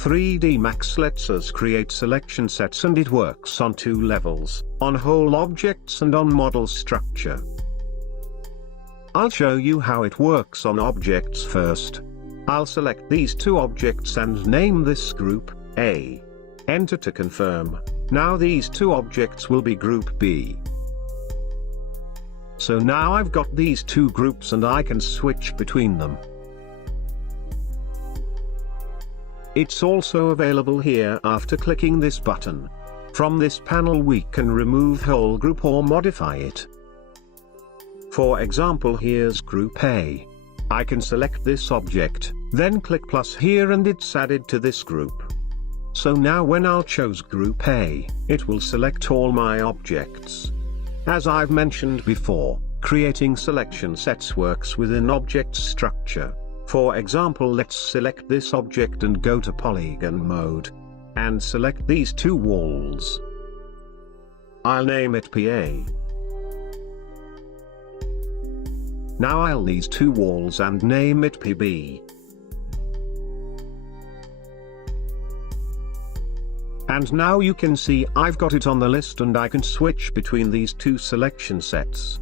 3D Max lets us create selection sets, and it works on two levels, on whole objects and on model structure. I'll show you how it works on objects first. I'll select these two objects and name this group A. Enter to confirm. Now these two objects will be group B. So now I've got these two groups and I can switch between them. It's also available here after clicking this button. From this panel we can remove whole group or modify it. For example, here's group A. I can select this object, then click plus here and it's added to this group. So now when I'll choose group A, it will select all my objects. As I've mentioned before, creating selection sets works within object structure. For example, let's select this object and go to polygon mode. And select these two walls. I'll name it PA. Now I'll these two walls and name it PB. And now you can see I've got it on the list and I can switch between these two selection sets.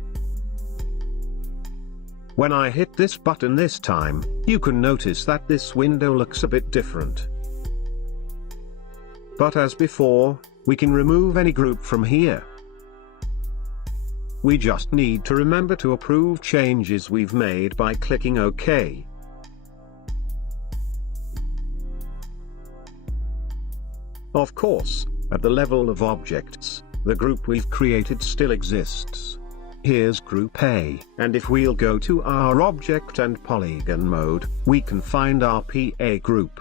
When I hit this button this time, you can notice that this window looks a bit different. But as before, we can remove any group from here. We just need to remember to approve changes we've made by clicking OK. Of course, at the level of objects, the group we've created still exists. Here's group A, and if we'll go to our object and polygon mode, we can find our PA group.